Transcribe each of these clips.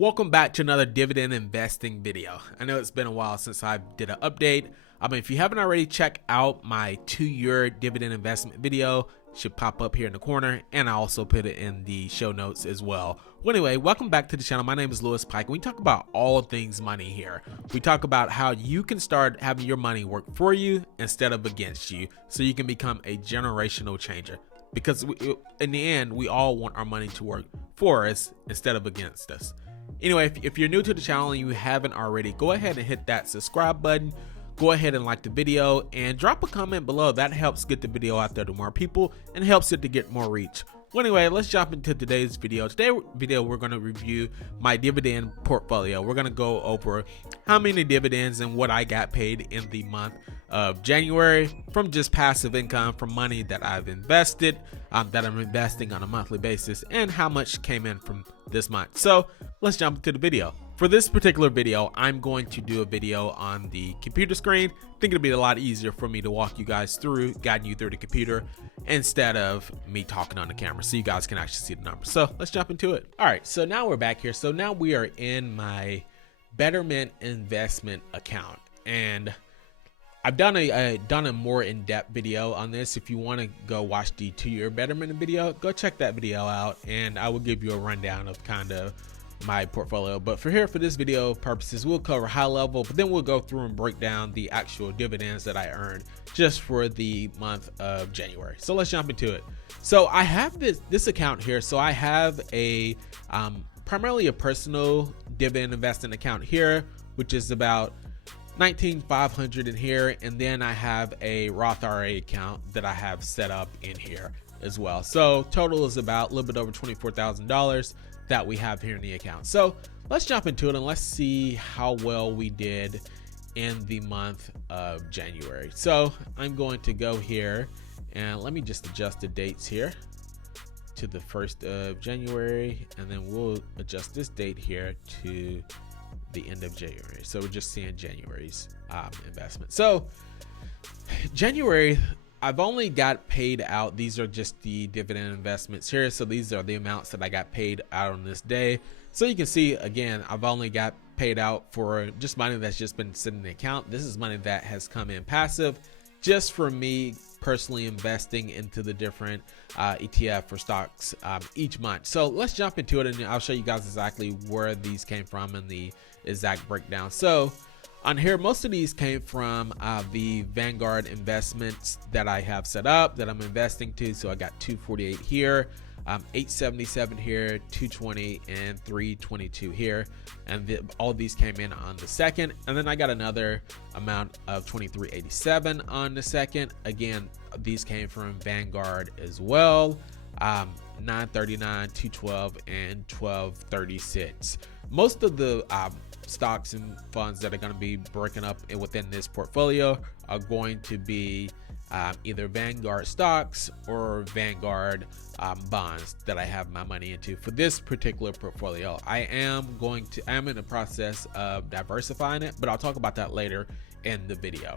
Welcome back to another dividend investing video. I know it's been a while since I did an update. If you haven't already, check out my 2-year dividend investment video. It should pop up here in the corner, and I also put it in the show notes as well. Well, anyway, welcome back to the channel. My name is Lewis Pike. We talk about all things money here. We talk about how you can start having your money work for you instead of against you, so you can become a generational changer. Because in the end, we all want our money to work for us instead of against us. Anyway, if you're new to the channel and you haven't already, go ahead and hit that subscribe button. Go ahead and like the video and drop a comment below. That helps get the video out there to more people and helps it to get more reach. Well, anyway, let's jump into today's video. We're going to review my dividend portfolio. We're going to go over how many dividends and what I got paid in the month of January from just passive income from money that I've invested, that I'm investing on a monthly basis, and how much came in from this month. So let's jump into the video. For this particular video, I'm going to do a video on the computer screen. I think it'll be a lot easier for me to walk you guys through, guiding you through the computer instead of me talking on the camera, so you guys can actually see the numbers. So let's jump into it. All right, so now we're back here. So now we are in my Betterment investment account, and I've done a more in-depth video on this. If you want to go watch the 2-year Betterment video, go check that video out, and I will give you a rundown of kind of my portfolio. But for this video purposes, we'll cover high level, but then we'll go through and break down the actual dividends that I earned just for the month of January. So let's jump into it. So I have this account here. So I have a primarily a personal dividend investing account here, which is about $19,500 in here, and then I have a Roth IRA account that I have set up in here as well. So total is about a little bit over $24,000 that we have here in the account. So let's jump into it and let's see how well we did in the month of January. So I'm going to go here and let me just adjust the dates here to the 1st of January, and then we'll adjust this date here to the end of January. So we're just seeing January's investment. So January, I've only got paid out. These are just the dividend investments here. So these are the amounts that I got paid out on this day. So you can see, again, I've only got paid out for just money that's just been sitting in the account. This is money that has come in passive just for me personally investing into the different ETF or stocks each month. So let's jump into it, and I'll show you guys exactly where these came from and the exact breakdown. So on here, most of these came from the Vanguard investments that I have set up that I'm investing to. So I got 248 here, 877 here, 220, and 322 here, and all these came in on the 2nd. And then I got another amount of 2387 on the 2nd. Again, these came from Vanguard as well. 939, 212, and 1236. Most of the stocks and funds that are going to be breaking up within this portfolio are going to be either Vanguard stocks or Vanguard bonds that I have my money into. For this particular portfolio, I am in the process of diversifying it, but I'll talk about that later in the video.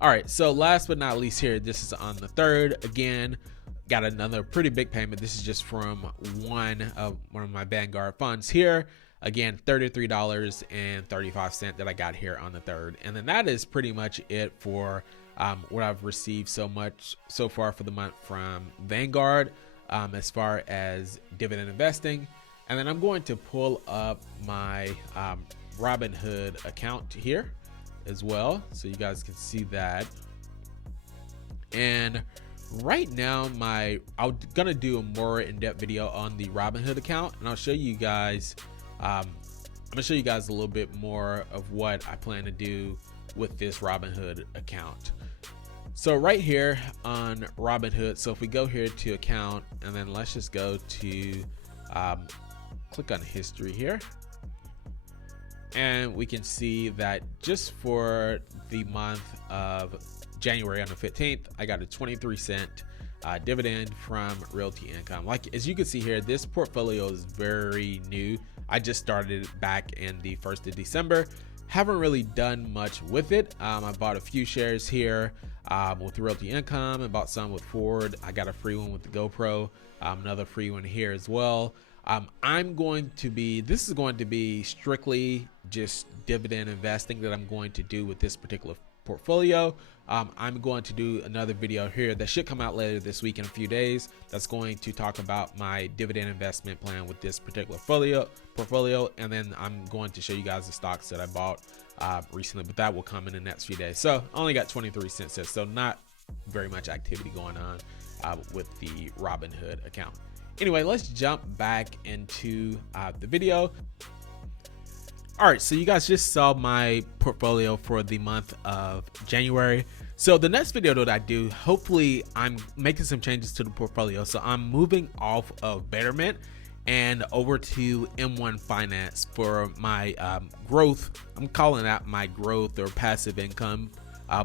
All right, so last but not least here, this is on the 3rd. Again, got another pretty big payment. This is just from one of my Vanguard funds here. Again, $33.35 that I got here on the 3rd. And then that is pretty much it for what I've received so far for the month from Vanguard as far as dividend investing. And then I'm going to pull up my Robinhood account here as well, so you guys can see that. And right now, I'm gonna do a more in-depth video on the Robinhood account, and I'll show you guys. I'm gonna show you guys a little bit more of what I plan to do with this Robinhood account. So right here on Robinhood, so if we go here to account, and then let's just go to click on history here. And we can see that just for the month of January on the 15th, I got a 23-cent dividend from Realty Income. Like, as you can see here, this portfolio is very new. I just started it back in the 1st of December. Haven't really done much with it. I bought a few shares here with Realty Income and bought some with Ford. I got a free one with the GoPro, another free one here as well. This is going to be strictly just dividend investing that I'm going to do with this particular portfolio. I'm going to do another video here that should come out later this week in a few days that's going to talk about my dividend investment plan with this particular portfolio, and then I'm going to show you guys the stocks that I bought recently, but that will come in the next few days. So I only got 23 cents there, so not very much activity going on with the Robinhood account. Anyway, let's jump back into the video. All right, so you guys just saw my portfolio for the month of January. So the next video that I do, hopefully I'm making some changes to the portfolio. So I'm moving off of Betterment and over to M1 Finance for my growth. I'm calling that my growth or passive income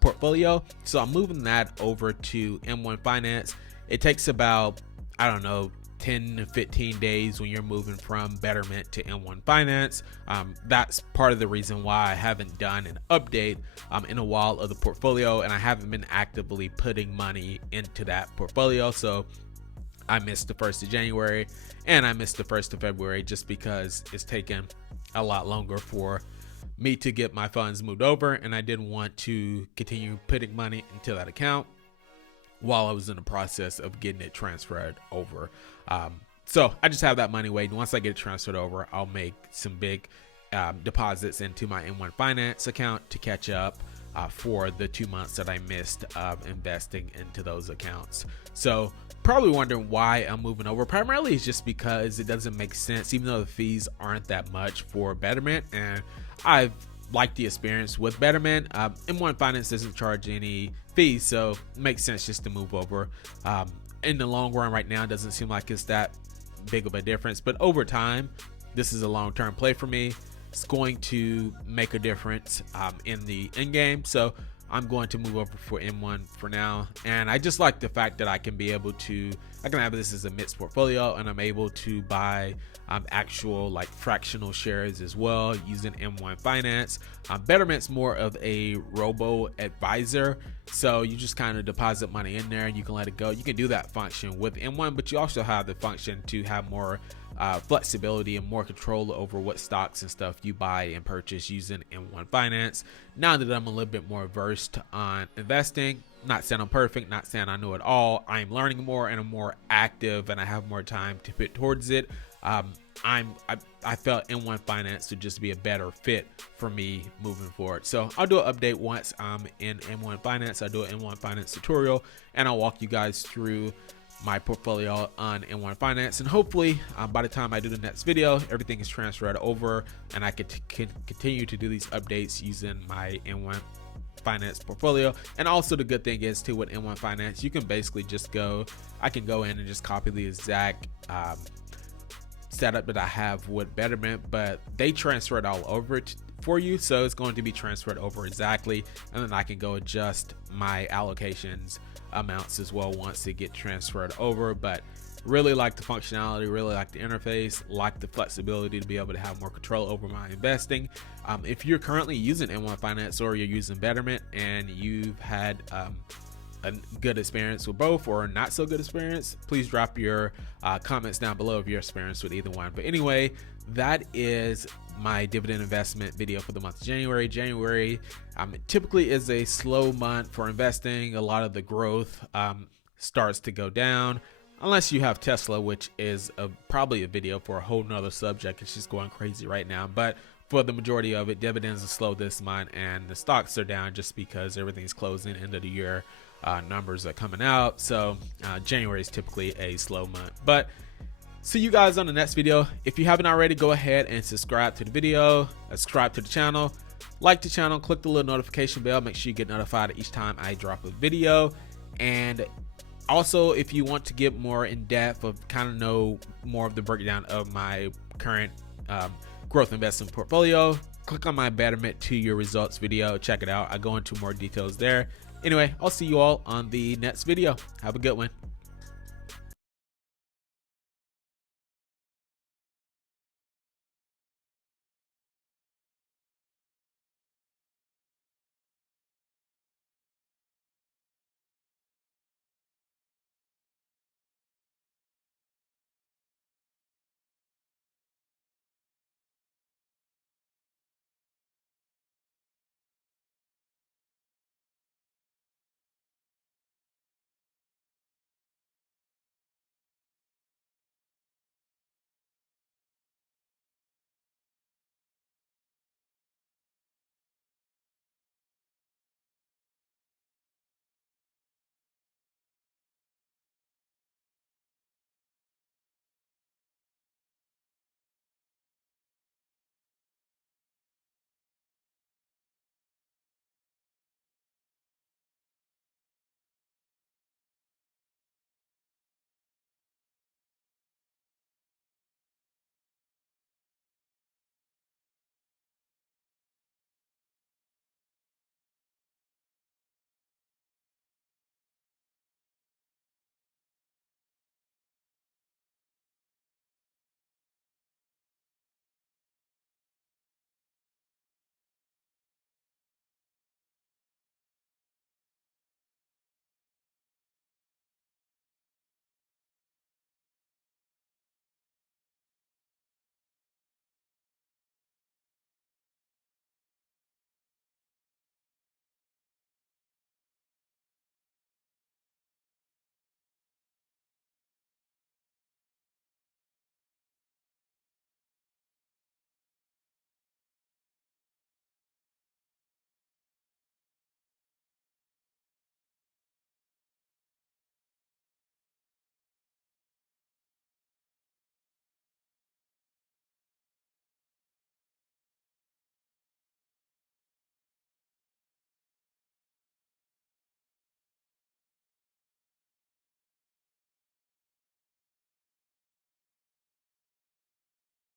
portfolio. So I'm moving that over to M1 Finance. It takes about, I don't know, 10 to 15 days when you're moving from Betterment to M1 Finance. That's part of the reason why I haven't done an update in a while of the portfolio, and I haven't been actively putting money into that portfolio. So I missed the 1st of January and I missed the 1st of February just because it's taken a lot longer for me to get my funds moved over, and I didn't want to continue putting money into that account while I was in the process of getting it transferred over. So I just have that money waiting. Once I get it transferred over, I'll make some big deposits into my M1 Finance account to catch up for the 2 months that I missed of investing into those accounts. So probably wondering why I'm moving over. Primarily it's just because it doesn't make sense, even though the fees aren't that much for Betterment, and I've liked the experience with Betterment. M1 Finance doesn't charge any fees, so it makes sense just to move over. In the long run right now, it doesn't seem like it's that big of a difference, but over time, this is a long-term play for me. It's going to make a difference in the end game, so I'm going to move over for M1 for now. And I just like the fact that I can have this as a mixed portfolio, and I'm able to buy actual like fractional shares as well using M1 Finance. Betterment's more of a robo advisor, so you just kind of deposit money in there and you can let it go. You can do that function with M1, but you also have the function to have more flexibility and more control over what stocks and stuff you buy and purchase using M1 Finance. Now that I'm a little bit more versed on investing, not saying I'm perfect, not saying I know it all, I'm learning more and I'm more active and I have more time to put towards it. I felt M1 Finance to just be a better fit for me moving forward. So I'll do an update once I'm in M1 Finance. I'll do an M1 Finance tutorial and I'll walk you guys through my portfolio on M1 Finance, and hopefully by the time I do the next video, everything is transferred over and I can continue to do these updates using my M1 Finance portfolio. And also the good thing is too, with M1 Finance, you can basically just I can go in and just copy the exact setup that I have with Betterment, but they transfer it all over for you, so it's going to be transferred over exactly, and then I can go adjust my allocations amounts as well once they get transferred over. But really like the functionality, really like the interface, like the flexibility to be able to have more control over my investing. If you're currently using M1 Finance or you're using Betterment and you've had a good experience with both or not so good experience, please drop your comments down below of your experience with either one. But anyway, that is my dividend investment video for the month of January. January typically is a slow month for investing. A lot of the growth starts to go down unless you have Tesla, which is probably a video for a whole nother subject. It's just going crazy right now, but for the majority of it, dividends are slow this month and the stocks are down just because everything's closing, end of the year numbers are coming out. So January is typically a slow month. But see you guys on the next video. If you haven't already, go ahead and subscribe to the video, subscribe to the channel, like the channel, click the little notification bell, make sure you get notified each time I drop a video. And also, if you want to get more in depth of kind of know more of the breakdown of my current growth investment portfolio, click on my Betterment 2-year results video, check it out. I go into more details there. Anyway, I'll see you all on the next video. Have a good one.